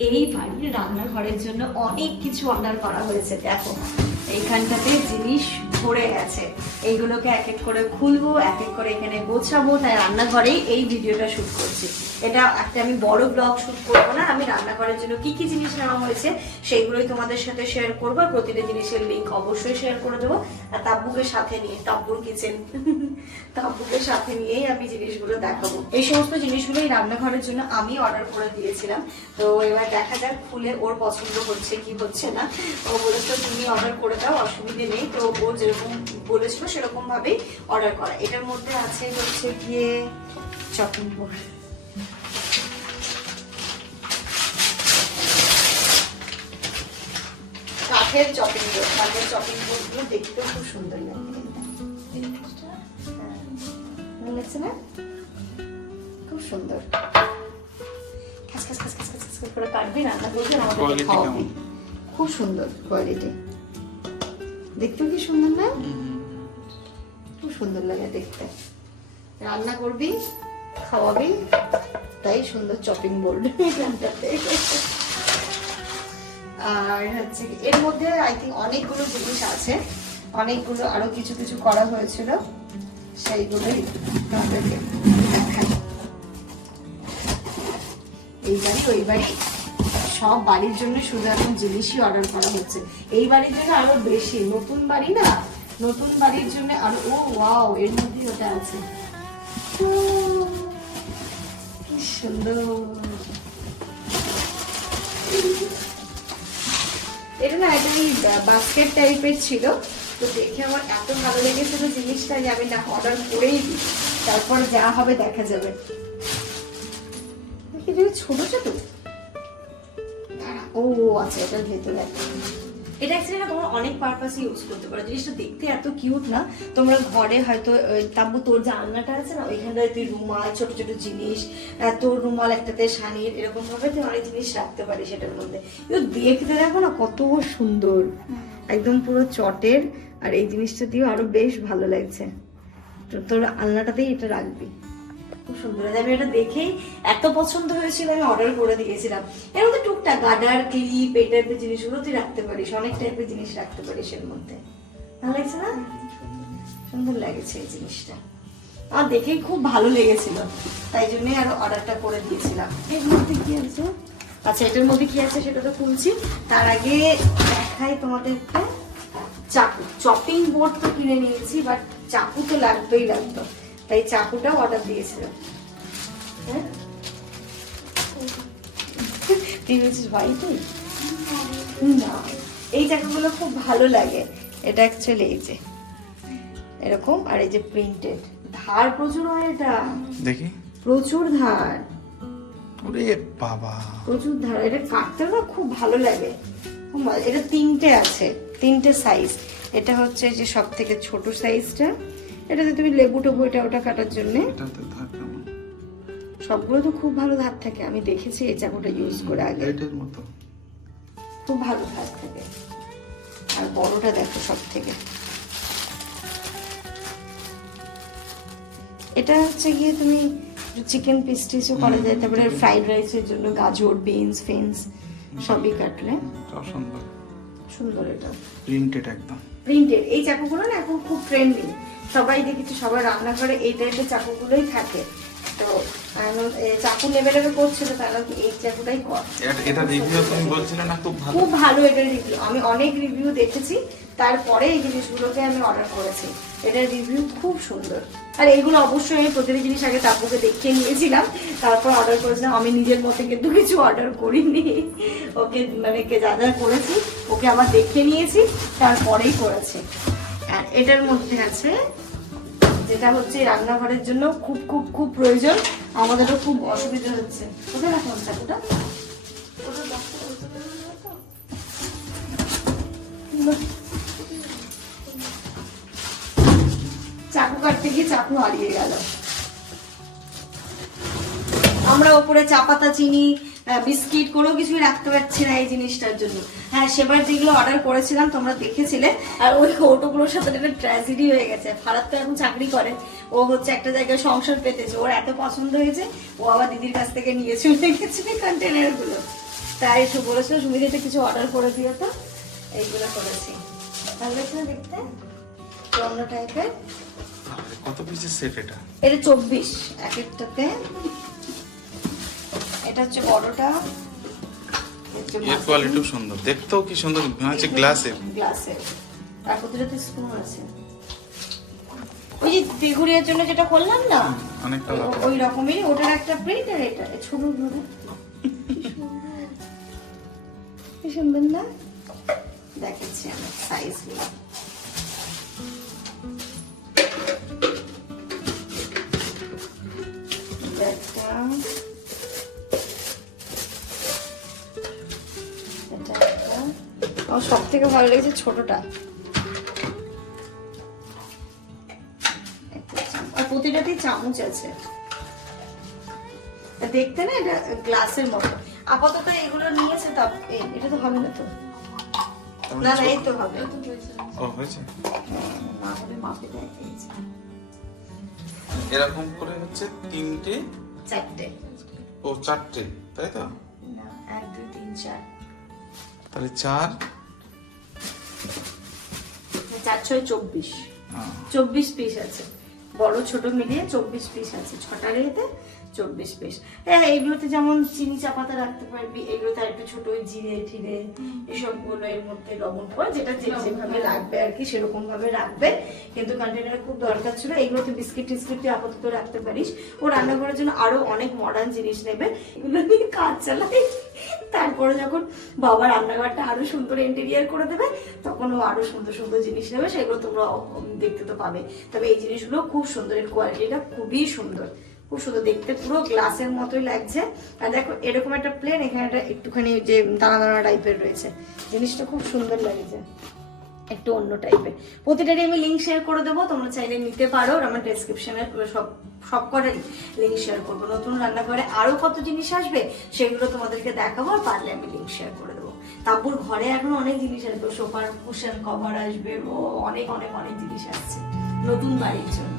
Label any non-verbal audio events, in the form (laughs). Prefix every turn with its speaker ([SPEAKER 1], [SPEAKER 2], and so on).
[SPEAKER 1] এই বাড়ির রান্নাঘরের জন্য অনেক কিছু অর্ডার করা হয়েছে, দেখো। এইখানটাতে জিনিস ভরে গেছে। এইগুলোকে এক এক করে খুলবো, এক এক করে এখানে গোছাবো। তাই রান্নাঘরেই এই ভিডিওটা শুট করছি। এটা একটা আমি বড় ব্লগ শুট করব না, আমি রান্নাঘরের জন্য কি কি জিনিস নেওয়া হয়েছে সেইগুলোই তোমাদের সাথে শেয়ার করব আর প্রতিটা জিনিসের লিঙ্ক অবশ্যই শেয়ার করে দেবো। আর তাব্বুকে সাথে নিয়ে, তাব্বুর কিচেন তাব্বুকে সাথে নিয়েই আমি জিনিসগুলো দেখাবো। এই সমস্ত জিনিসগুলোই রান্নাঘরের জন্য আমি অর্ডার করে দিয়েছিলাম। তো এবার দেখা যাক খুলে ওর পছন্দ হচ্ছে কি হচ্ছে না। ও বলেছিল তুমি অর্ডার করে দাও, অসুবিধে নেই। তো ও যেরকম বলেছিল সেরকম ভাবেই অর্ডার করা। এটার মধ্যে আছে হচ্ছে গিয়ে চপিং বোর্ড কাঠের চপিং বোর্ড কাঠের চপিং বোর্ডগুলো দেখতেও খুব সুন্দর লাগে। ভালো লাগছে না? খুব সুন্দর। খাস খাস খাস খাস খাস খাস করে কাটবি রান্না করবি আমাদেরকে খাওয়াবি। খুব সুন্দর কোয়ালিটি দেখতেও কি সুন্দর না? খুব সুন্দর লাগে দেখতে। রান্না করবি খাওয়াবি তাই সুন্দর চপিং বোর্ড এখানটাতে আর হচ্ছে এর মধ্যে আই থিঙ্ক অনেকগুলো জিনিস আছে। অনেকগুলো, আরও কিছু কিছু করা হয়েছিল। সেইগুলোই দেখাই। এই বাড়ি ওই বাড়ি সব বাড়ির জন্য শুধু এখন জিনিসই অর্ডার করা হচ্ছে। এই বাড়ির জন্য আরও বেশি, নতুন বাড়ি না? নতুন বাড়ির জন্য আরও, ও ওয়াও এর মধ্যে ওটা আছে। কি সুন্দর। এটা না একদমই বাস্কেট টাইপের ছিল। তো দেখে আমার এত ভালো লেগেছে তো জিনিসটা যে আমি না অর্ডার করেই দিই। তারপর যা হবে দেখা যাবে। ছোট ছোট ও আচ্ছা এটার ভেতরে এটা অ্যাকচুয়ালি না তোমরা অনেক পারপাসে ইউজ করতে পারো। জিনিসটা দেখতে এত কিউট না। তোমরা ঘরে হয়তো তাব্বু তোর যে আলনাটা আছে না ওইখানটায় তুই রুমাল ছোট ছোট জিনিস তোর রুমাল একটাতে শানির এরকম ভাবে তুই অনেক জিনিস রাখতে পারিস সেটার মধ্যে। কিন্তু দেখতে দেখো না কত সুন্দর। একদম পুরো চটের। আর এই জিনিসটা দিয়েও আরও বেশ ভালো লাগছে। তোর আলনাটাতেই এটা রাখবি। খুব সুন্দর। হয়েছে। আমি এটা দেখেই এত পছন্দ হয়েছিল আমি অর্ডার করে দিয়েছিলাম। এর মধ্যে টুকটাক গাডার ক্লিপ এই টাইপের জিনিসগুলো তুই রাখতে পারিস অনেক টাইপের জিনিস রাখতে পারিস এর মধ্যে। ভালো লাগছে না? সুন্দর লাগেছে এই জিনিসটা। আমার দেখেই খুব ভালো লেগেছিল তাই জন্যই আর অর্ডারটা করে দিয়েছিলাম। এর মধ্যে কি আছে? আচ্ছা এটার মধ্যে কি আছে সেটা তো খুলছি। তার আগে দেখাই তোমাদেরকে। চাকু চপিং বোর্ড তো কিনে নিয়েছি বাট চাকু তো লাগবেই লাগতো তাই চাকুটাও অর্ডার দিয়েছিলাম হ্যাঁ? তুই বলছিস বাড়িতে না এই চাকুগুলো খুব ভালো লাগে। এটা অ্যাকচুয়ালি এই যে এরকম আর এই যে প্রিন্টেড ধার প্রচুর হয় এটা।
[SPEAKER 2] দেখি।
[SPEAKER 1] প্রচুর ধার।
[SPEAKER 2] ওরে বাবা।
[SPEAKER 1] প্রচুর ধার এটা কাটতে না খুব ভালো লাগে। খুব এটা তিনটে আছে তিনটে সাইজ এটা হচ্ছে যে সব থেকে ছোট সাইজটা এটাতে তুমি লেবু টেবু এটা ওটা কাটার জন্য? সবগুলো তো খুব ভালো ধার থাকে। আমি দেখেছি এই চাকুটা ইউজ করে আগে।
[SPEAKER 2] মতো।
[SPEAKER 1] খুব ভালো ধার থাকে। আর বড়টা দেখো সব থেকে এটা হচ্ছে গিয়ে তুমি চিকেন পিস টিসও করা যায় তারপরে ফ্রাইড রাইসের জন্য গাজর বিনস ফিন্স সবই কাটলে।
[SPEAKER 2] সুন্দর
[SPEAKER 1] এটা।
[SPEAKER 2] প্রিন্টেড একদম।
[SPEAKER 1] প্রিন্টেড এই চাকুগুলো না এখন খুব ট্রেন্ডিং সবাই দেখেছি সবাই রান্নাঘরে এই টাইপের চাকুগুলোই থাকে। তো চাকু করছিল এই চাকুটাই কর।
[SPEAKER 2] এটা- এটা রিভিউ তুমি বলছিলে না খুব ভালো।
[SPEAKER 1] খুব ভালো এটার রিভিউ আমি অনেক রিভিউ দেখেছি তারপরে এই জিনিসগুলোকে আমি অর্ডার করেছি। এটার রিভিউ খুব সুন্দর। আর এইগুলো অবশ্যই আমি প্রতিটা জিনিস আগে তাপুকে দেখিয়ে নিয়েছিলাম। তারপর অর্ডার করেছিলাম। আমি নিজের মতো কিন্তু কিছু অর্ডার করিনি। ওকে মানে কে যা যা করেছি ওকে আবার দেখিয়ে নিয়েছি তারপরেই করেছি। আর এটার মধ্যে আছে যেটা হচ্ছে রান্নাঘরের জন্য খুব খুব খুব প্রয়োজন। আমাদেরও খুব অসুবিধা হচ্ছে। কোথায় রাখলাম চাকুটা চাকু কাটতে গিয়ে চাকু হারিয়ে গেল। আমরা ওপরে চা পাতা, চিনি বিস্কিট কোনো কিছুই রাখতে পারছি না এই জিনিসটার জন্য। হ্যাঁ সেবার যেগুলো অর্ডার করেছিলাম, তোমরা দেখেছিলে। আর ওই কৌটোগুলোর সাথে একটা ট্র্যাজেডি হয়ে গেছে। ফারাত তো এখন চাকরি করে। ও হচ্ছে একটা জায়গায় সংসার পেতেছে। ওর এত পছন্দ হয়েছে, ও আবার দিদির কাছ থেকে নিয়ে চলে গেছে কন্টেনারগুলো তাই একটু বলেছিল সুমিদিটা কিছু অর্ডার করে দিও তো। এইগুলো করেছি। ভালো লাগছে দেখতে? অন্য টাইপের
[SPEAKER 2] কত পিসের সেট এটা?
[SPEAKER 1] এটা চব্বিশ এক একটাতে। এটা হচ্ছে বড়টা।
[SPEAKER 2] এর কোয়ালিটিও সুন্দর। দেখতেও কি সুন্দর? মনে হচ্ছে গ্লাসের
[SPEAKER 1] গ্লাসের আর প্রতিটাতে স্পুন আছে। ওই যে বেগুড়িয়ার জন্য যেটা করলাম না
[SPEAKER 2] অনেকটা।
[SPEAKER 1] ওই রকমেরই ওটার একটা প্রিন্ট আর এটা। ছোট ধরে (laughs) কি সুন্দর। না? দেখাচ্ছি আমি সাইজ একটা আমার সব থেকে ভালো লেগেছে ছোটটা। আর প্রতিটাতেই চামচ আছে। দেখতে না এটা গ্লাসের মতো। আপাতত এগুলো নিয়েছে তা এটা তো হবে না তো। না না এই তো হবে।
[SPEAKER 2] ও হয়েছে?
[SPEAKER 1] না হলে মাপে দেয়
[SPEAKER 2] এরকম করে হচ্ছে তিনটে
[SPEAKER 1] চারটে।
[SPEAKER 2] ও চারটে তাই তো?
[SPEAKER 1] না এক দুই তিন চার।
[SPEAKER 2] তাহলে চার?
[SPEAKER 1] চার ছয় চব্বিশ। চব্বিশ পিস আছে। বড় ছোট মিলিয়ে চব্বিশ পিস আছে। ছটা রেতে চব্বিশ পিস হ্যাঁ এইগুলোতে যেমন চিনি চাপাতা রাখতে পারবি এগুলোতে আর একটু ছোট ওই জিরে ঠিরে এসবগুলো এর মধ্যে লবণ পড়ে যেটা যে যেভাবে রাখবে আর কি সেরকম ভাবে রাখবে। কিন্তু কন্টেনারে খুব দরকার ছিল এইগুলোতে বিস্কিট টিস্কিট তুই আপাতত রাখতে পারিস। ও রান্না করার জন্য আরও অনেক মডার্ন জিনিস নেবে। এগুলো নিয়ে কাজ চালাই। তারপরে যখন বাবা রান্নাঘরটা আরও সুন্দর ইন্টেরিয়ার করে দেবে তখন ও আরও সুন্দর সুন্দর জিনিস নেবে সেগুলো তোমরা দেখতে তো পাবে। তবে এই জিনিসগুলো খুব সুন্দর এর কোয়ালিটিটা খুবই সুন্দর। খুব সুন্দর, দেখতে পুরো গ্লাসের মতোই লাগছে। আর দেখো, এরকম একটা প্লেন এখানে একটা একটুখানি যে দানা দানা টাইপের রয়েছে। জিনিসটা খুব সুন্দর লাগছে, একটু অন্য টাইপের প্রতিটারই আমি লিঙ্ক শেয়ার করে দেবো, তোমরা চাইলে নিতে পারো আমার ডেসক্রিপশনে সব সব কটারই লিঙ্ক শেয়ার করব। নতুন রান্নাঘরে আরও কত জিনিস আসবে, সেগুলো তোমাদেরকে দেখাবো, আর পারলে আমি লিঙ্ক শেয়ার করে দেবো। তারপর ঘরে এখন অনেক জিনিস আসবে, সোফার কুশন কভার আসবে, ও, অনেক অনেক অনেক জিনিস আসছে। নতুন বাড়ির জন্য।